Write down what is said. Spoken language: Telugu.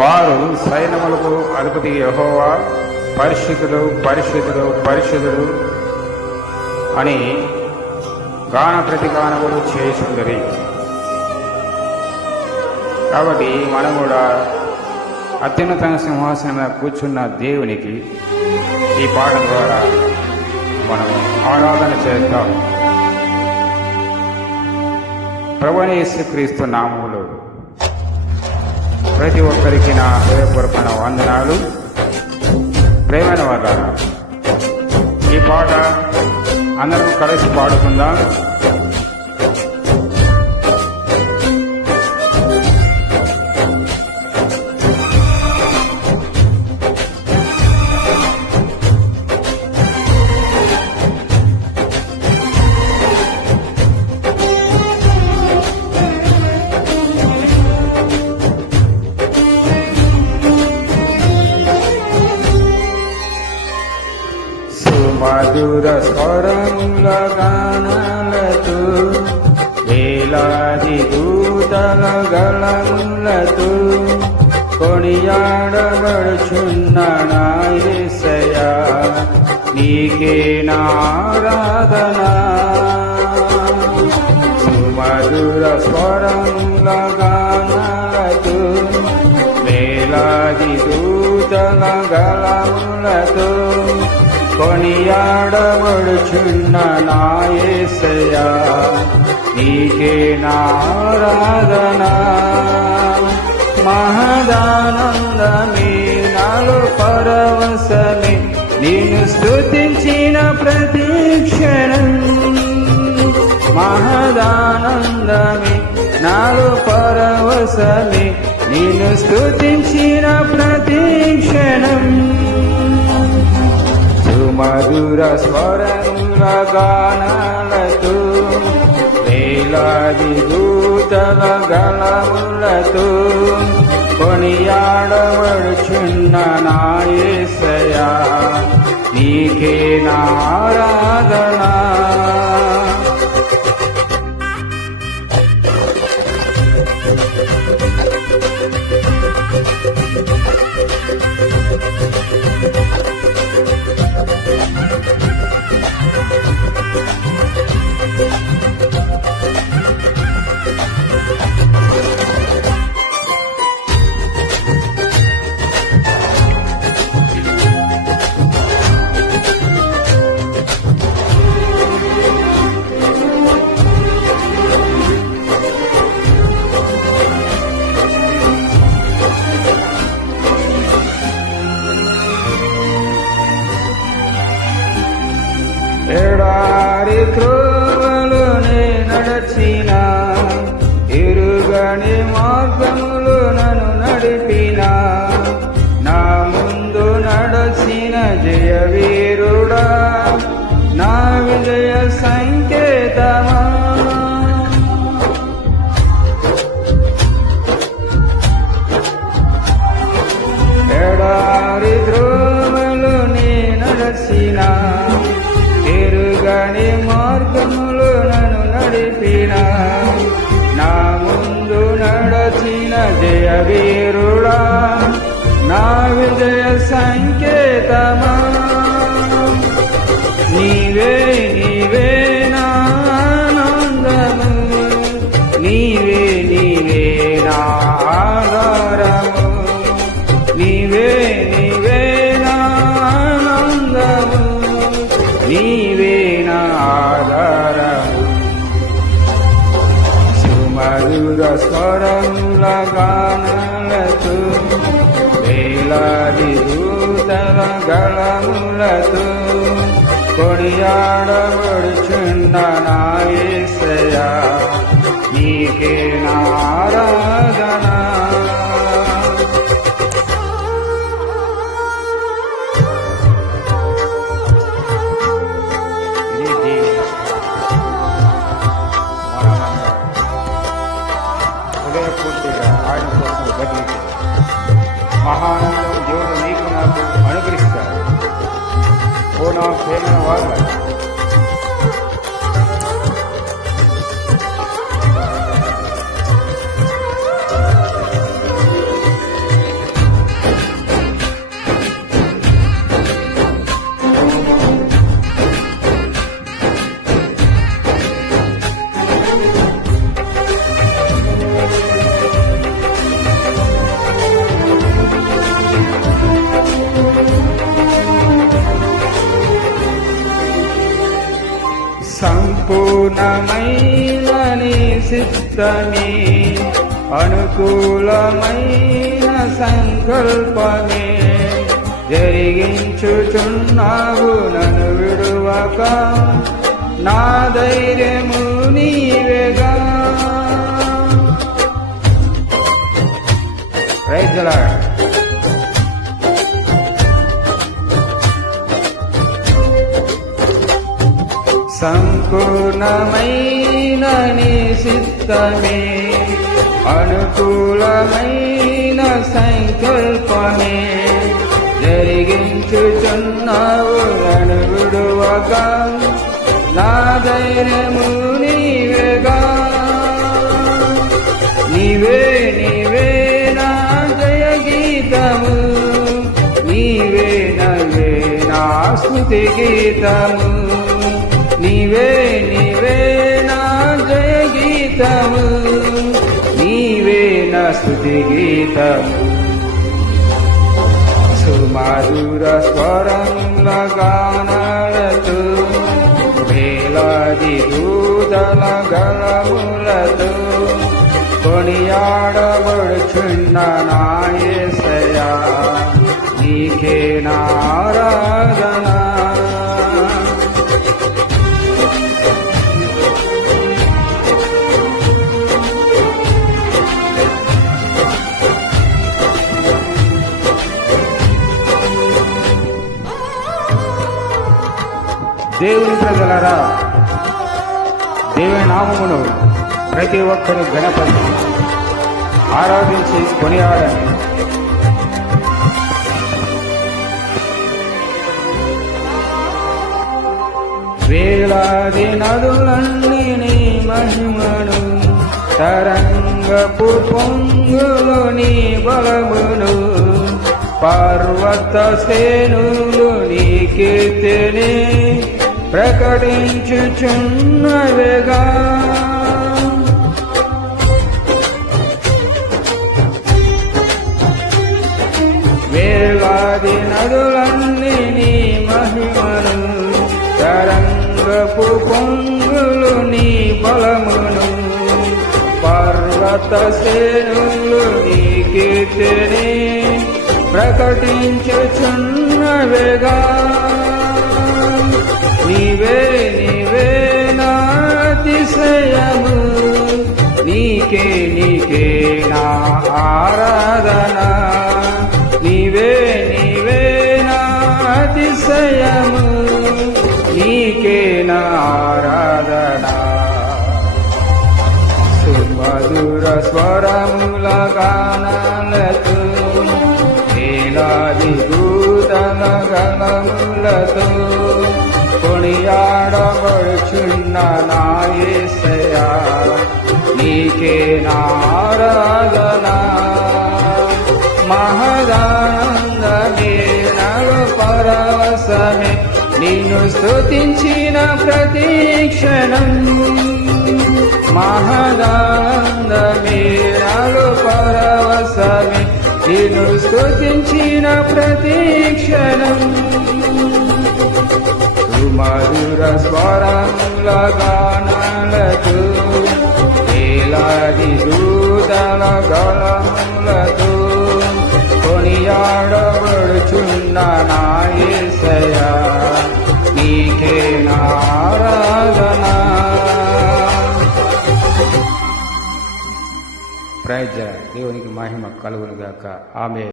వారు సైన్యములకు అధిపతి యెహోవా పరిశుద్ధుడు పరిశుద్ధుడు పరిశుద్ధుడు అని గాన ప్రతిగానములు చేయుచుండిరి. కాబట్టి మనం కూడా అత్యున్నత సింహాసనం మీద కూర్చున్న దేవునికి ఈ పాట ద్వారా మనము ఆరాధన చేద్దాం. ప్రభువైన యేసుక్రీస్తు నామములో ప్రతి ఒక్కరికి నా హృదయపూర్వకమైన వందనాలు. ప్రేమైన వారు, ఈ పాట అందరం కలిసి పాడుకుందాం. మధుర స్వరముల గానాలతో వేలాది దూతల గళములతో కొనియాడబడుచున్న నా యేసయ్యా, నీకే నా ఆరాధన. సుమధుర స్వరముల గానాలతో వేలాది దూతల గళములతో కొనియాడబడుచున్న నా యేసయ్యా, నీకే నా ఆరాధన. మహదానందమే నాలో పరవశమే నిన్ను స్తుతించిన ప్రతి క్షణం. మహదానందమే నాలో పరవశమే నిన్ను స్తుతించిన ప్రతి క్షణం. మధుర స్వరముల గానాలతో వేలాది దూతల గళములతో కొనియాడబడుచున్న నా యేసయ్యా, నీకే నా ఆరాధన. ఎడారి త్రోవలోనే నడచిన ఇరుగని మార్గములు నన్ను నడిపిన నా ముందు నడచిన జయవీరుడా, నా విజయ సంకేతమా. ఎడారి త్రోవలోనే నడచిన ఎరుగని మార్గములు నన్ను నడిపిన నా ముందు నడచిన జయవీరుడా, నా విజయ సంకేతమా. నీవే నీవే నా ఆనందము, నీవే నీవే నా ఆధారము, నీవే నీవే నా ఆనందము, నీవే నా ఆధారము. సుమధుర స్వరముల గానాలతో వేలాది దూతల గళములతో కొనియాడబడుచున్న నా యేసయ్యా, నీకే నా ఆరాధన. హృదయపూర్తిగా ఆయన కోసం బదిలీ మహానందం దేవుడు నీకు నాకు అనుగ్రహిస్తాడు. ఓ నా ప్రేమైన వాళ్ళ, చిత్తమే అనుకూలమైన సంకల్పమే జరిగించుచున్నావు నన్ను విడువక నా ధైర్యము నీవేగా. Praise the Lord. సంపూర్ణమైన నీ చిత్తమే అనుకూలమైన సంకల్పమే జరిగించుచున్నావు నన్ను విడువక నా ధైర్యము నీవేగా. నీవే నీవే నా జయ గీతము నీవే నవే నా స్తుతి గీతము నీవే నీవే నా జయ గీతము నీవే నా స్తుతి గీతము. సుమధుర స్వరముల గానాలతో వేలాది దూతల గళములతో కొనియాడబడుచున్న నా యేసయ్యా నీకే నా ఆరాధన. దేవుని ప్రజలారా, దేవుని నామమును ప్రతి ఒక్కరు గణపతి ఆరాధించి కొనియాడండి. వేలాది నదులన్నీ నీ మహిమను తరంగపు పొంగులు నీ బలమును పర్వత శ్రేణులు నీ కీర్తిని ప్రకటించుచున్నవిగా. వేలాది నదులన్నీ నీ మహిమను తరంగపు పొంగులు నీ బలమును పర్వత శ్రేణులు నీ కీర్తిని ప్రకటించుచున్నవిగా. నీవే నీవే నా అతిశయము నీకే నీకే నా ఆరాధన. నీవే నీవే నా అతిశయము నీకే నా ఆరాధన. సుమధుర స్వరముల గానాలతో వేలాది దూతల గళములతో కొనియాడబడుచున్న నా యేసయ్యా నీకే నా ఆరాధన. మహదానందమే నాలో పరవశమే నిన్ను స్తుతించిన ప్రతి క్షణం. మహదానందమే నాలో పరవశమే నిన్ను స్తుతించిన ప్రతి క్షణం. సుమధుర స్వరముల గానాలతో వేలాది దూతల గళములతో కొనియాడబడుచున్న నా యేసయ్యా నీకే నా ఆరాధన. ప్రైజ్ దేవునికి మహిమ కలుగునుగాక. ఆమేన్.